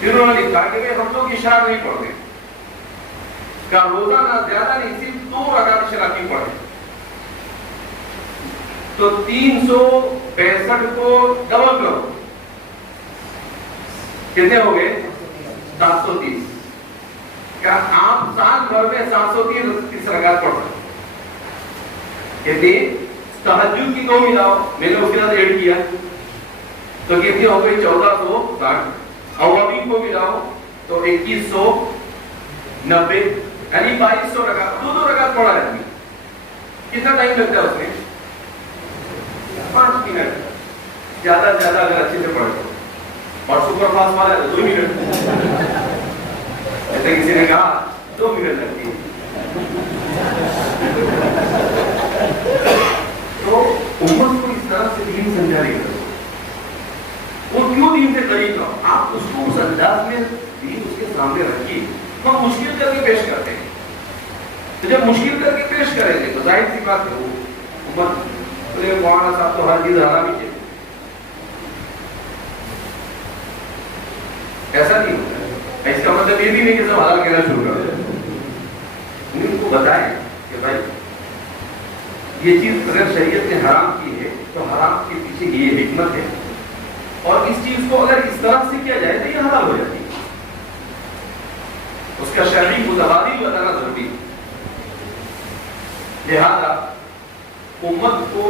پھر انہوں نے لکھا کہ ہم لوگ اشارہ نہیں پڑھتے کہ روزانہ زیادہ نہیں صرف 2 رکعت شرافی پڑھے تو 365 کو ڈبل کرو, کتنے ہو گئے؟ 730. کیا آپ سال بھر میں 730 رکعت پڑھ سکتے؟ کہتے تہجد کی 2 ملاؤ, میں نے اس کے ساتھ ایڈ کیا تو کتنی ہو گئی؟ 1460. اوابین کو ملاؤ تو 2190, یعنی 2200 رکعت. 2 رکعت پڑھا ہے. کتنا ٹائم لگتا ہے اس میں؟ 5 منٹ زیادہ سے زیادہ اگر اچھے سے پڑھے. اور سپر فاسٹ والا ہے 2 منٹ. جیسے کسی نے کہا 2 منٹ لگتی ہے. تو امت کو اس طرح سے دین سمجھا رہی ہے. وہ کیوں دین سے قریب ہو؟ آپ اس کو اس انداز میں دین اس کے سامنے رکھیے. ہم مشکل کر کے پیش کرتے ہیں. تو جب مشکل کر کے پیش کریں گے تو ظاہر سی بات ہے وہ امت مولانا صاحب تو ہر چیز حرام ہی ہے. ایسا نہیں ہوتا ہے. اس کا مطلب یہ بھی نہیں کہ سب حلال کہنا شروع کر دیں. ان کو بتائیں کہ بھائی یہ چیز اگر شریعت نے حرام کی ہے تو حرام کے پیچھے یہ حکمت ہے اور اس چیز کو اگر اس طرح سے کیا جائے تو یہ حلال ہو جاتی ہے. اس کا شرعی متبادل بتانا ضروری ہے. لہذا امت کو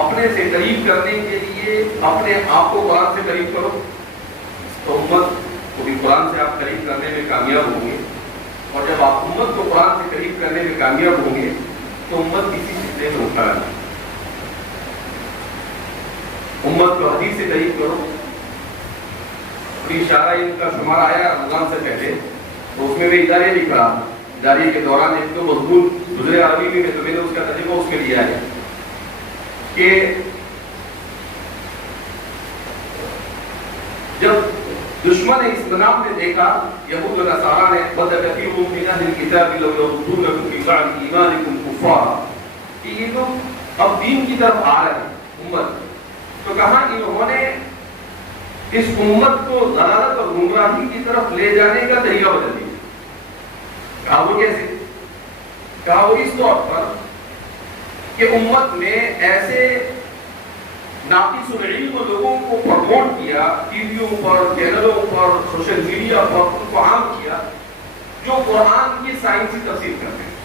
اپنے سے قریب کرنے کے لیے اپنے آپ کو قرآن سے قریب کرو تو امت کو بھی قرآن سے آپ قریب کرنے میں کامیاب ہوں گے. اور جب آپ امت کو قرآن سے قریب کرنے میں کامیاب ہوں گے تو امت کسی سلسلے میں اٹھا رہا ہے. امت کو حدیث سے قریب کرو. اشارہ ان کا شمار آیا رمضان سے پہلے تو اس میں بھی ادارے لکھ رہا. ادارے کے دوران ایک تو مضمون گزرے عربی میں تو میں نے اس کا ترجمہ اس میں لیا ہے کہ جب دشمن اسلام نے دیکھا یہود و نصارا نے بد کثیر من اہل الکتاب لو یردونکم فی بعد ایمانکم کفارا کہ یہ لوگ اب دین کی طرف آ رہے ہیں امت. تو کہاں انہوں نے اس امت کو ضلالت اور گمراہی کی طرف لے جانے کا طریقہ بدل دیا. کہا وہ کیسے؟ کہا وہ اس طور پر کہ امت میں ایسے ناقص العلم لوگوں کو پروموٹ کیا, ٹی ویوں پر, چینلوں پر, سوشل میڈیا پر ان کو عام کیا جو قرآن کی سائنسی تفسیر کرتے ہیں.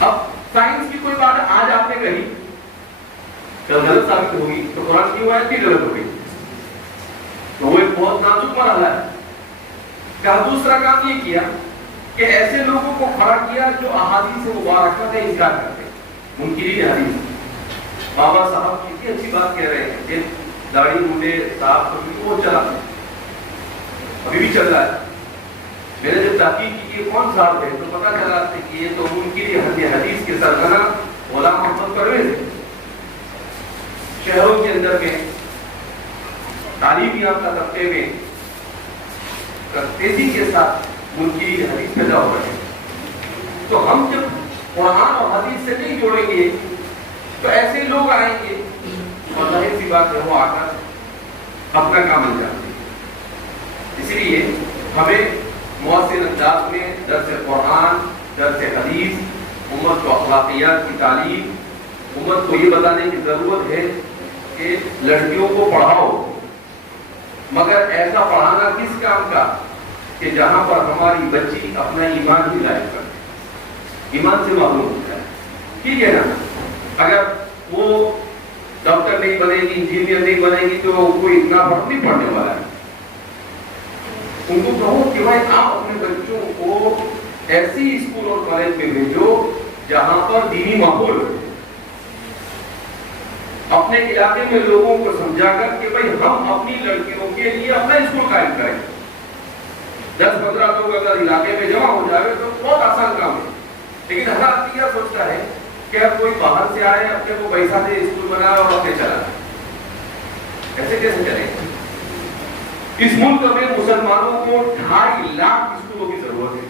اب سائنس کی کوئی بات آج آپ نے کہی, جب غلط ثابت ہوگی تو قرآن کی وہ آیت بھی غلط ہوگی. تو وہ ایک بہت نازک مرحلہ ہے. کیا دوسرا کام یہ کیا کہ ایسے لوگوں کو کھڑا کیا جو احادیث مبارکہ کا انکار کرتے ہیں, منکرین حدیث. بابا صاحب کتنی اچھی بات کہہ رہے ہیں کہ داڑھی مونڈے صاحب وہ چلا, ابھی بھی چل رہا ہے. میں نے جب تحقیق کی کہ کون صاحب ہے تو پتا چلا کہ یہ تو منکر حدیث کے سرگنا غلام محمد پرویز ہے. شہروں کے اندر میں تعلیم یافتہ طبقے میں تیزی کے ساتھ منکر حدیث پیدا ہو رہے ہیں. تو ہم جب قرآن اور حدیث سے نہیں جوڑیں گے تو ایسے لوگ آئیں گے اور ظاہر سی بات ہے وہ آ کر اپنا کام انجام دیں گے. اس لیے ہمیں مؤثر انداز میں درس قرآن, درس حدیث, امت کو اخلاقیات کی تعلیم, امت کو یہ بتانے کی ضرورت ہے کہ لڑکیوں کو پڑھاؤ, مگر ایسا پڑھانا کس کام کا کہ جہاں پر ہماری بچی اپنا ایمان ہی ظاہر کرے, ایمان سے معلوم ہوتا ہے. ٹھیک ہے نا, اگر وہ ڈاکٹر نہیں بنے گی, انجینئر نہیں بنے گی تو کوئی اتنا فرق نہیں پڑنے والا ہے. ان کو کہو کہ بھائی آپ اپنے بچوں کو ایسی اسکول اور کالج میں بھیجو جہاں پر دینی ماحول ہو. اپنے علاقے میں لوگوں کو سمجھا کر کہ بھائی ہم اپنی لڑکیوں کے لیے اپنا اسکول قائم کریں. 10-15 لوگ اگر علاقے میں جمع ہو جائے تو بہت آسان کام ہے. لیکن ہر آدمی کیا سوچتا ہے کہ اب کوئی باہر سے آئے, اپنے کو پیسہ دے اسکول بنائے اور اپنے چلا. ایسے کیسے چلے گا؟ اس ملک میں مسلمانوں کو 2.5 لاکھ اسکولوں کی ضرورت ہے.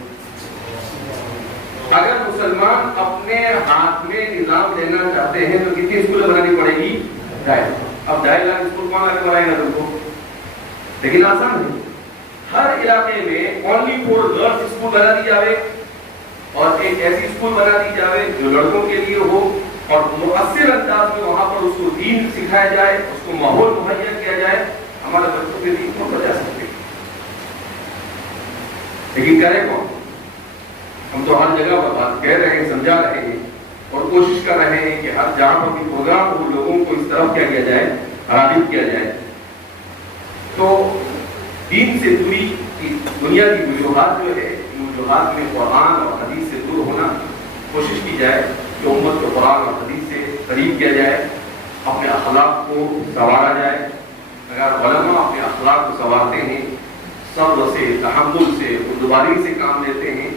اگر مسلمان اپنے ہاتھ میں نظام لینا چاہتے ہیں تو کتنی اسکولیں بنانی پڑے گی؟ 2.5. اب 2.5 لاکھ اسکول کون آگے بنائے گا تم کو؟ لیکن آسان ہے. ہر علاقے میں اونلی فور گرلس اسکول بنا دی جاوے اور ایک ایسی اسکول بنا دی جاوے جو لڑکوں کے لیے ہو اور مؤثر انداز میں وہاں پر اس کو دین سکھایا جائے, اس کو ماحول مہیا کیا جائے. ہمارے بچوں کے دین کو بچا سکتے. لیکن کرے کون؟ ہم تو ہر جگہ پر بات کہہ رہے ہیں, سمجھا رہے ہیں اور کوشش کر رہے ہیں کہ ہر جہاں پر بھی پروگرام ہو لوگوں کو اس طرف کیا جائے, راغب کیا جائے. تو دین سے دوری دنیا کی وجوہات جو ہے, وجوہات میں قرآن اور حدیث سے دور ہونا کوشش کی جائے کہ امت کو قرآن اور حدیث سے قریب کیا جائے, اپنے اخلاق کو سنوارا جائے. اگر علماء اپنے اخلاق کو سنوارتے ہیں, صبر سے, تحمل سے, اردواری سے کام لیتے ہیں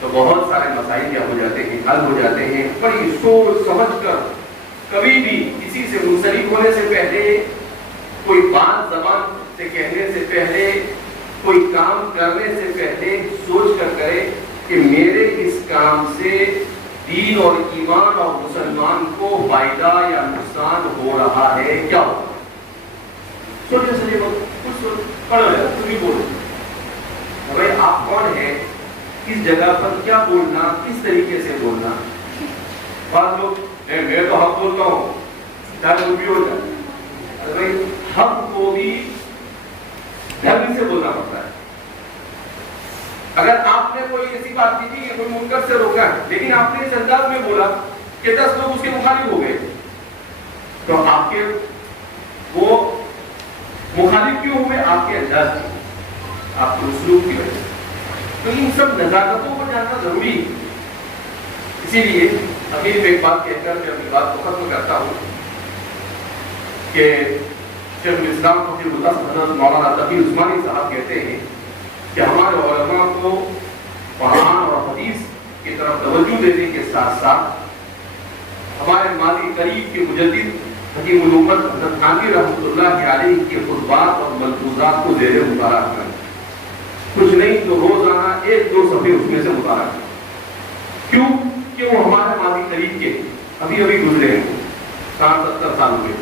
تو بہت سارے مسائل کیا ہو جاتے ہیں, حل ہو جاتے ہیں. بڑی سوچ سمجھ کر کبھی بھی کسی سے منسلک ہونے سے پہلے, کوئی بات زبان سے کہنے سے پہلے, کوئی کام کرنے سے پہلے سوچ کر کرے کہ میرے اس کام سے دین اور ایمان اور مسلمان کو فائدہ یا نقصان ہو رہا ہے کیا ہو. سوچے سمجھے کچھ پڑھو جائے تم بھی بولو بھائی آپ کون ہیں, کس جگہ پر کیا بولنا, کس طریقے سے بولنا. بعض لوگ میں تو حق بولتا ہوں چاہے وہ بھی ہو جائے. حق کو بھی دھرم سے بولنا پڑتا ہے. اگر آپ نے کوئی ایسی بات کی تھی کہ کوئی منکر سے روکا ہے لیکن آپ نے اس انداز میں بولا کہ 10 لوگ اس کے مخالف ہو گئے تو آپ کے وہ مخالف کیوں ہوئے؟ آپ کے انداز کی, آپ کے اسلوب کی وجہ سے. تو ان سب نزاکتوں کو جاننا ضروری ہے. اسی لیے اخیر میں ایک بات کہہ کر میں اپنی بات کو ختم کرتا ہوں کہ شیخ الاسلام فقیر اللہ حضرت مولانا تقی عثمانی صاحب کہتے ہیں کہ ہمارے علماء کو قرآن اور حدیث کی طرف توجہ دینے کے ساتھ ساتھ ہمارے ماضی قریب کے مجدد حکیم الامت حضرت تھانوی رحمۃ اللہ علیہ کے خطبات اور ملفوظات کو زیر مطالعہ کریں. کچھ نہیں تو روزانہ 1-2 صفحے اس میں سے مطالعہ کریں. کیوں کہ وہ ہمارے ماضی قریب کے ابھی گزرے ہیں 60-70 سال ہوئے.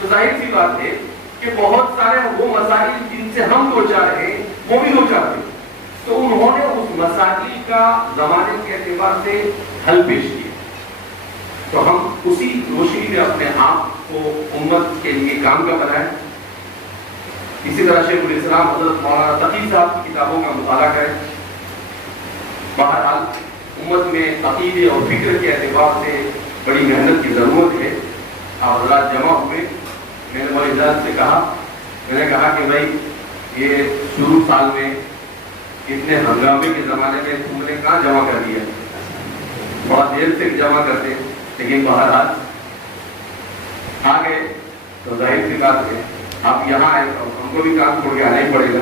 تو ظاہر سی بات ہے کہ بہت سارے وہ مسائل جن سے ہم دو چار ہیں وہ بھی دو چار تھے, تو انہوں نے اس مسائل کا زمانے کے اعتبار سے حل پیش کیا. تو ہم اسی روشنی میں اپنے آپ کو امت کے لیے کام کا بنائیں. اسی طرح شیخ الاسلام حضرت مولانا تقی صاحب کی کتابوں کا مطالعہ کریں. بہرحال امت میں عقیدے اور فکر کے اعتبار سے بڑی محنت کی ضرورت ہے. آپ حضرات جمع ہوئے. میں نے مولوی اعجاز سے کہا, میں نے کہا کہ بھائی یہ شروع سال میں اتنے ہنگامے کے زمانے میں تم نے کہاں جمع کر دیا, بڑا دیر سے جمع کرتے, لیکن بہرحال آ گئے تو ظاہر سی بات ہے آپ یہاں آئے تو ہم کو بھی کام چھوڑ کے آنا ہی پڑے گا.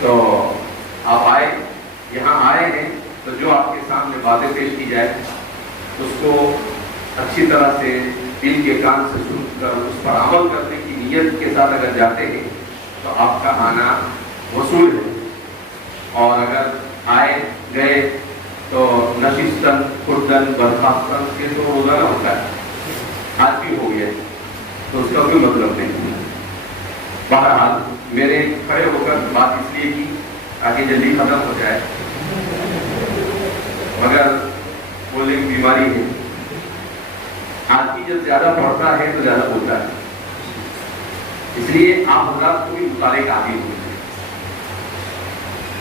تو آپ آئے, یہاں آئے ہیں تو جو آپ کے سامنے باتیں پیش کی جائے اس کو اچھی طرح سے دل کے کان سے سن کر اس پر عمل کرنے کی نیت کے ساتھ اگر جاتے ہیں تو آپ کا آنا وصول ہے. اور اگر آئے گئے تو نشستن خوردن برخاستن یہ تو روزانہ ہوتا ہے, آج بھی ہو گیا تو اس کا کوئی مطلب نہیں. بہرحال میرے کھڑے ہو کر بات اس لیے کی تاکہ جلدی ختم ہو جائے, مگر بولنے کی بیماری ہے, آدمی جب زیادہ پڑھتا ہے تو زیادہ بولتا ہے, اس لیے آپ حضرات کو بھی مطالعے کا عادی ہونا چاہیے.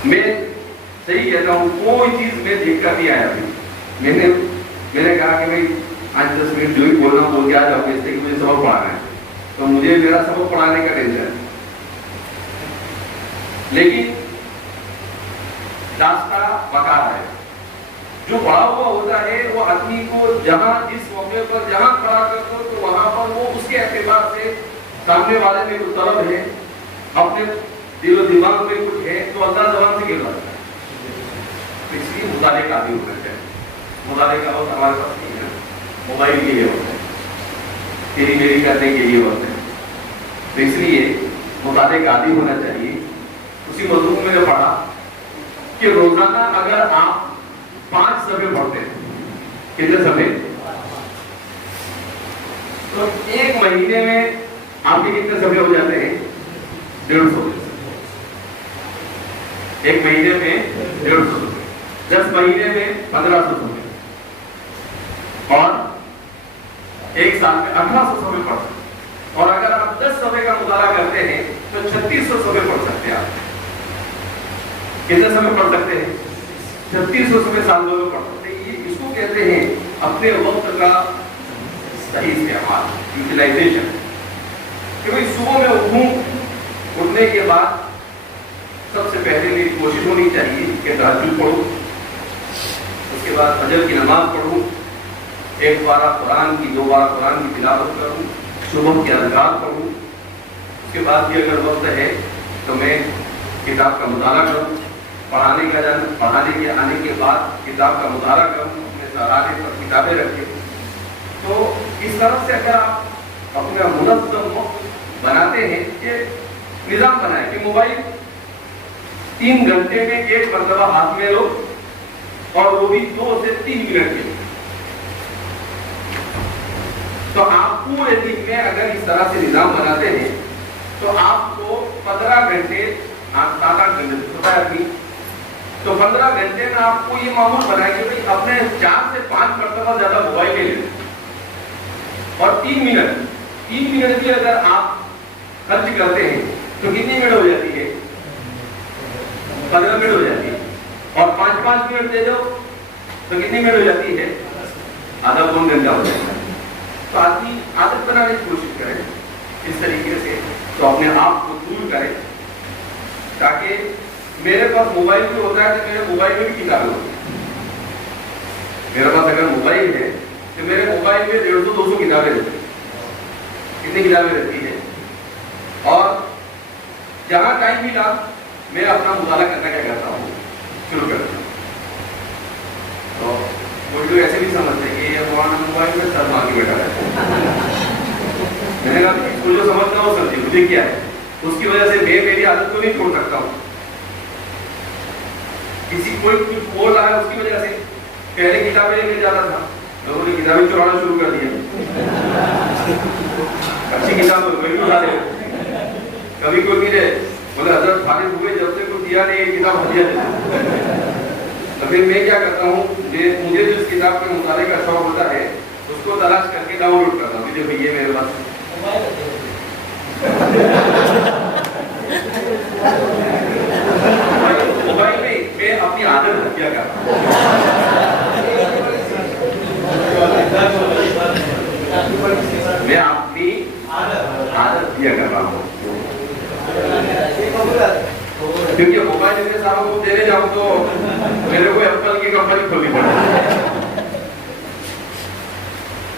میں صحیح کہتا ہوں, کوئی چیز میں دیکھ کر نہیں آیا. میں نے کہا کہ بھائی 5-10 منٹ جو ہی بولنا بول کے آ جاؤ, اس لیے کہ مجھے سبق پڑھانا ہے, تو مجھے میرا سبق پڑھانے کا ٹینشن ہے. لیکن راستہ بکا ہے, جو پڑھا ہوا ہوتا ہے وہ آدمی کو جہاں جس موقع پر جہاں کھڑا کرتا تو وہاں پر وہ اس کے اعتبار سے سامنے والے میں کوئی طلب ہے, اپنے دل و دماغ میں کچھ ہے تو اللہ زبان سے گر رہا ہے. اس لیے مطالعے کا عادی ہونا چاہیے. مطالعے کا وقت ہمارے پاس نہیں ہے, موبائل کے لیے ہوتا ہے, تیری میری کرنے کے لیے ہوتا ہے. تو اس لیے مطالعے کا عادی ہونا چاہیے. اسی موضوع میں نے پڑھا کہ روزانہ اگر آپ 5 صفحے پڑھتے ہیں, کتنے صفحے, تو ایک مہینے میں آپ کے کتنے صفحے ہو جاتے ہیں, 150. ایک مہینے میں 150 صفحے, 10 مہینے میں 1500 صفحے, اور ایک سال میں 1800 صفحے پڑھتے ہیں. اور اگر آپ 10 صفحے کا مطالعہ کرتے ہیں تو 3600 صفحے پڑھ سکتے ہیں. آپ کتنے صفحے پڑھ سکتے ہیں, 3600 صفحے سال میں پڑھ سکتے ہیں. یہ اس کو کہتے ہیں اپنے وقت کا صحیح استعمال, یوٹیلائزیشن. کہ بھائی صبح میں اٹھوں, اٹھنے کے بعد سب سے پہلے میری کوشش ہونی چاہیے کہ تہجد پڑھوں, اس کے بعد فجر کی نماز پڑھوں, 1 بارہ قرآن کی 2 بارہ قرآن کی تلاوت کروں, صبح کے اذکار پڑھوں. اس کے بعد بھی اگر وقت ہے تو میں کتاب کا مطالعہ کروں, پڑھانے کے آنے کے بعد کتاب کا مطالعہ کروں, اپنے سرانے پر کتابیں رکھیں. تو اس طرح سے اگر آپ اپنا منظم وقت بناتے ہیں, کہ نظام بنائیں کہ موبائل 3 گھنٹے میں 1 مرتبہ ہاتھ میں لو, اور وہ بھی 2 سے 3 منٹ کے. تو آپ پورے دن میں اگر اس طرح سے نظام بناتے ہیں تو آپ کو 15 گھنٹے, 7-8 گھنٹے ہوتا ہے آدمی, تو 15 گھنٹے میں آپ کو یہ معمول بنائے کہ اپنے 4 سے 5 مرتبہ زیادہ موبائل لے لیں, اور 3 منٹ بھی اگر آپ خرچ کرتے ہیں تو کتنی منٹ ہو جاتی ہے, 15 منٹ ہو جاتی ہے. اور 5-5 منٹ دے دو تو کتنی منٹ ہو جاتی ہے, آدھا پون گھنٹہ ہو جاتا ہے. تو آدمی عادت بنانے کی کوشش کرے اس طریقے سے, تو اپنے آپ کو دور کرے. تاکہ میرے پاس موبائل بھی ہوتا ہے تو میرے موبائل میں بھی کتابیں ہوتی ہیں. میرے پاس اگر موبائل ہے تو میرے موبائل میں 150-200 کتابیں رہتی ہیں. کتنی کتابیں رہتی ہیں, اور جہاں ٹائم ملا میں اپنا مطالعہ کرنا کیا کرتا ہوں, شروع کرتا ہوں. تو وہ جو ایسے بھی سمجھتے ہیں کہ یہ موبائل میں سر مار کے بیٹھا رہتا ہے. میں نے کہا اس کو جو سمجھنا وہ سمجھے, مجھے کیا ہے, اس کی وجہ سے میں میری عادت کو نہیں چھوڑ سکتا ہوں. کسی کوئی کچھ بول رہا ہے اس کی وجہ سے پہلے کتابیں لے کے جاتا تھا, لوگوں نے کتابیں چرانا شروع کر دیا. اچھی کتاب کوئی اٹھا دے, کبھی کوئی ملے بولے حضرت فارغ ہوئے جب سے کچھ دیا نہیں یہ کتاب ہدیہ دے. تو پھر میں کیا کرتا ہوں, مجھے جس کتاب کے مطالعے کا شوق ہوتا ہے اس کو تلاش کر کے ڈاؤن لوڈ کرتا ہوں. مجھے بھائی یہ میرے پاس موبائل میں اپنی عادت ہتھیا کرتا ہوں. موبائل اتنے ساروں کو دینے جاؤں تو میرے کو ایپل کی کمپنی کھولنی پڑے.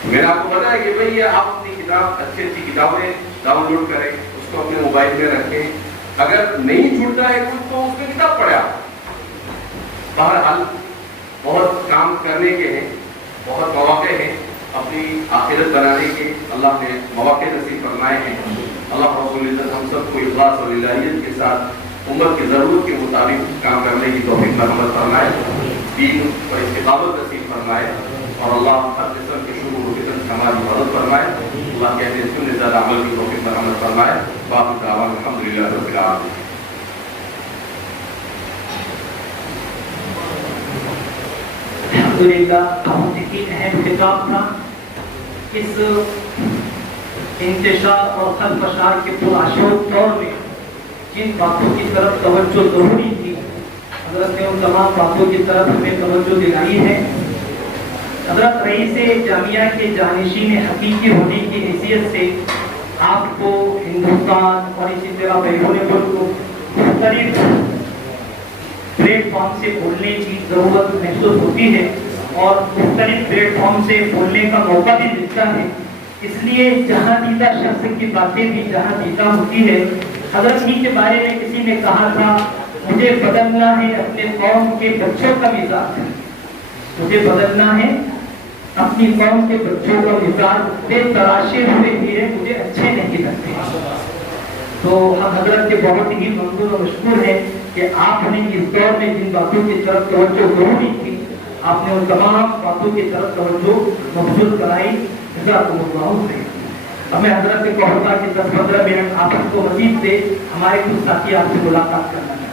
میں نے آپ کو بتایا کہ بھئی یہ آپ اپنی کتاب اچھی کتابیں ڈاؤن لوڈ کریں, اس کو اپنے موبائل میں رکھیں. اگر نہیں چھوٹتا ہے کچھ تو اس میں کتاب پڑھا. بہرحال بہت کام کرنے کے ہیں, بہت مواقع ہیں اپنی آخرت بنانے کے, اللہ نے مواقع نصیب فرمائے ہیں. اللہ رب العزت ہم سب کو اخلاص اور الہیت کے ساتھ امت کی ضرورت کے مطابق کام کرنے کی توفیق مرحمت فرمائے, دین پر استقامت نصیب فرمائے, اور اللہ ہر قسم کے شکر و فطر سے ہماری مدد فرمائے. اللہ کہتے ہیں سننے زیادہ عمل کی توفیق مرحمت فرمائے. باقی دعوان الحمدللہ رب العالمین. الحمدللہ بہت ہی اہم خطاب تھا. اس انتشار اور خلفشار کے پرآشوب دور میں جن باتوں کی طرف توجہ ضروری تھی, حضرت نے ان تمام باتوں کی طرف ہمیں توجہ دلائی ہے. حضرت رئیس جامعہ کے جانشین حقیقی ہونے کی حیثیت سے آپ کو ہندوستان اور اسی طرح بیرون ملک کو مختلف پلیٹ فارم سے بولنے کی ضرورت محسوس ہوتی ہے اور مختلف پلیٹ فارم سے بولنے کا موقع بھی ملتا ہے. اس لیے جہاں دیدہ شخص کی باتیں بھی جہاں دیدہ ہوتی ہے. حضرت ہی کے بارے میں کسی نے کہا تھا, مجھے بدلنا ہے اپنے قوم کے بچوں کا مزاج, مجھے بدلنا ہے اپنی قوم کے بچوں کا مزاج, بے تراشے ہوئے ہیرے مجھے اچھے نہیں لگتے. تو ہم حضرت کے بہت ہی ممنون اور مشکور ہیں کہ آپ نے اس دور میں جن باتوں کی طرف توجہ ضروری تھی, آپ نے ان تمام باتوں کی طرف توجہ مبذول کرائی. جزاکم اللہ خیر. اب میں حضرت سے کہوں گا کہ 10-15 منٹ آپ کو مزید سے ہمارے کچھ ساتھی آپ سے ملاقات کرنا چاہتے ہیں.